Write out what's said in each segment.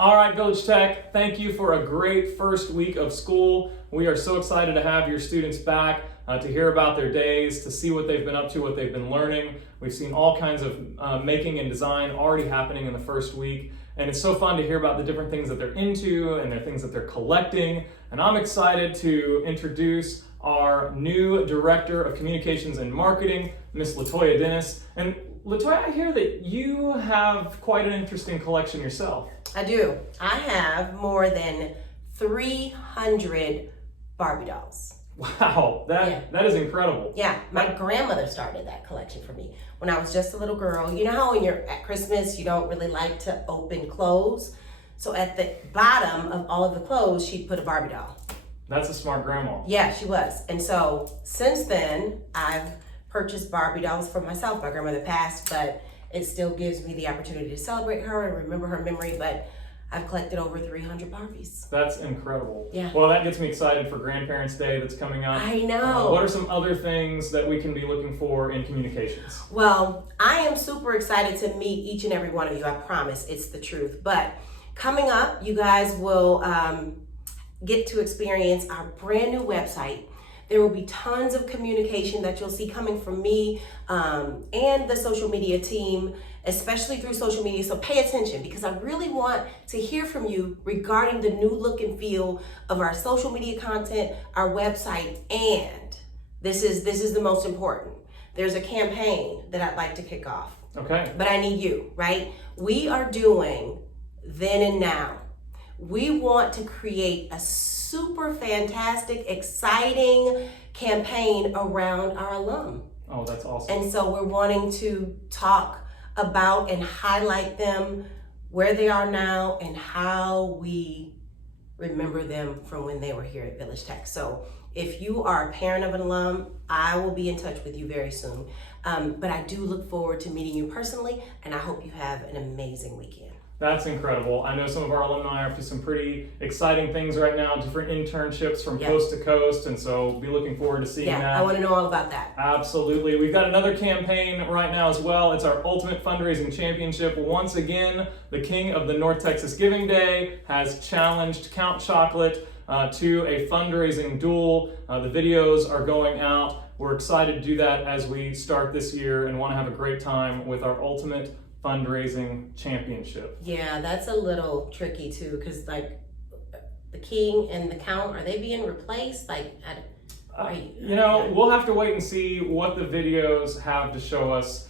All right, Village Tech, thank you for a great first week of school. We are so excited to have your students back, to hear about their days, to see what they've been up to, what they've been learning. We've seen all kinds of making and design already happening in the first week. And it's so fun to hear about the different things that they're into and the things that they're collecting. And I'm excited to introduce our new Director of Communications and Marketing, Miss LaToyia Dennis. And LaToyia, I hear that you have quite an interesting collection yourself. I do. I have more than 300 Barbie dolls. Wow, that is incredible. Yeah, my grandmother started that collection for me when I was just a little girl. You know how when you're at Christmas, you don't really like to open clothes? So at the bottom of all of the clothes, she'd put a Barbie doll. That's a smart grandma. Yeah, she was. And so since then, I've purchased Barbie dolls for myself. My grandmother passed, but it still gives me the opportunity to celebrate her and remember her memory. But I've collected over 300 Barbies. That's incredible. Yeah. Well, that gets me excited for Grandparents' Day that's coming up. I know. What are some other things that we can be looking for in communications? Well, I am super excited to meet each and every one of you. I promise, it's the truth. But coming up, you guys will get to experience our brand new website. There will be tons of communication that you'll see coming from me and the social media team, especially through social media. So pay attention, because I really want to hear from you regarding the new look and feel of our social media content, our website, and this is the most important. There's a campaign that I'd like to kick off. Okay. But I need you, right? We are doing Then and Now. We want to create a super fantastic, exciting campaign around our alum. Oh, that's awesome. And so we're wanting to talk about and highlight them, where they are now, and how we remember them from when they were here at Village Tech. So if you are a parent of an alum, I will be in touch with you very soon. But I do look forward to meeting you personally, and I hope you have an amazing weekend. That's incredible. I know some of our alumni are up to some pretty exciting things right now, different internships from coast to coast, and so be looking forward to seeing that. I want to know all about that. Absolutely. We've got another campaign right now as well. It's our Ultimate Fundraising Championship. Once again, the king of the North Texas Giving Day has challenged Count Chocolate to a fundraising duel. The videos are going out. We're excited to do that as we start this year and want to have a great time with our Ultimate Fundraising Championship. Yeah, that's a little tricky too, because like the king and the count, are they being replaced? Like, we'll have to wait and see what the videos have to show us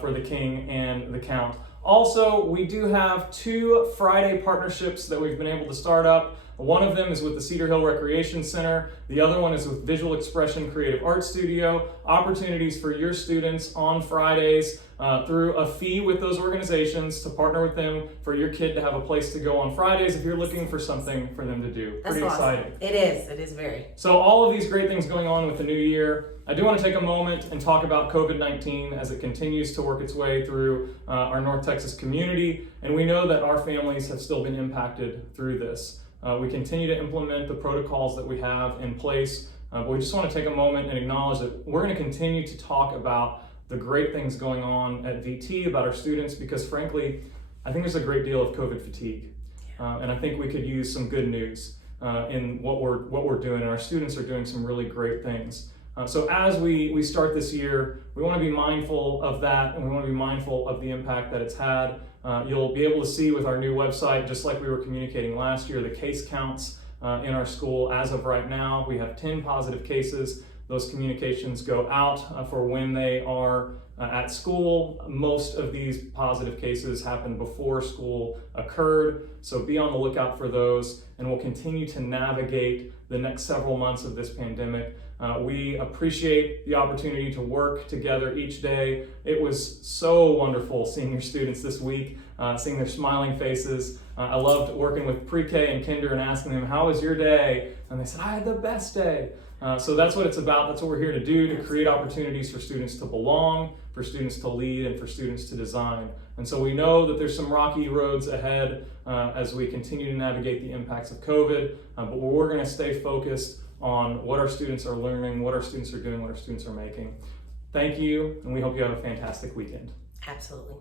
for the king and the count. Also, we do have 2 Friday partnerships that we've been able to start up. One of them is with the Cedar Hill Recreation Center. The other one is with Visual Expression Creative Art Studio. Opportunities for your students on Fridays through a fee with those organizations to partner with them for your kid to have a place to go on Fridays if you're looking for something for them to do. That's pretty awesome. exciting. It is very. So all of these great things going on with the new year. I do want to take a moment and talk about COVID-19 as it continues to work its way through our North Texas community. And we know that our families have still been impacted through this. We continue to implement the protocols that we have in place, but we just want to take a moment and acknowledge that we're going to continue to talk about the great things going on at VT, about our students, because frankly, I think there's a great deal of COVID fatigue. And I think we could use some good news in what we're doing, and our students are doing some really great things. So as we start this year, we want to be mindful of that, and we want to be mindful of the impact that it's had. You'll be able to see with our new website, just like we were communicating last year, the case counts in our school. As of right now, we have 10 positive cases. Those communications go out for when they are at school. Most of these positive cases happened before school occurred, so be on the lookout for those, and we'll continue to navigate the next several months of this pandemic. We appreciate the opportunity to work together each day. It was so wonderful seeing your students this week, seeing their smiling faces. I loved working with pre-K and kinder and asking them, how was your day? And they said, I had the best day. So that's what it's about. That's what we're here to do, to create opportunities for students to belong, for students to lead, and for students to design. And so we know that there's some rocky roads ahead as we continue to navigate the impacts of COVID, but we're going to stay focused on what our students are learning, what our students are doing, what our students are making. Thank you, and we hope you have a fantastic weekend. Absolutely.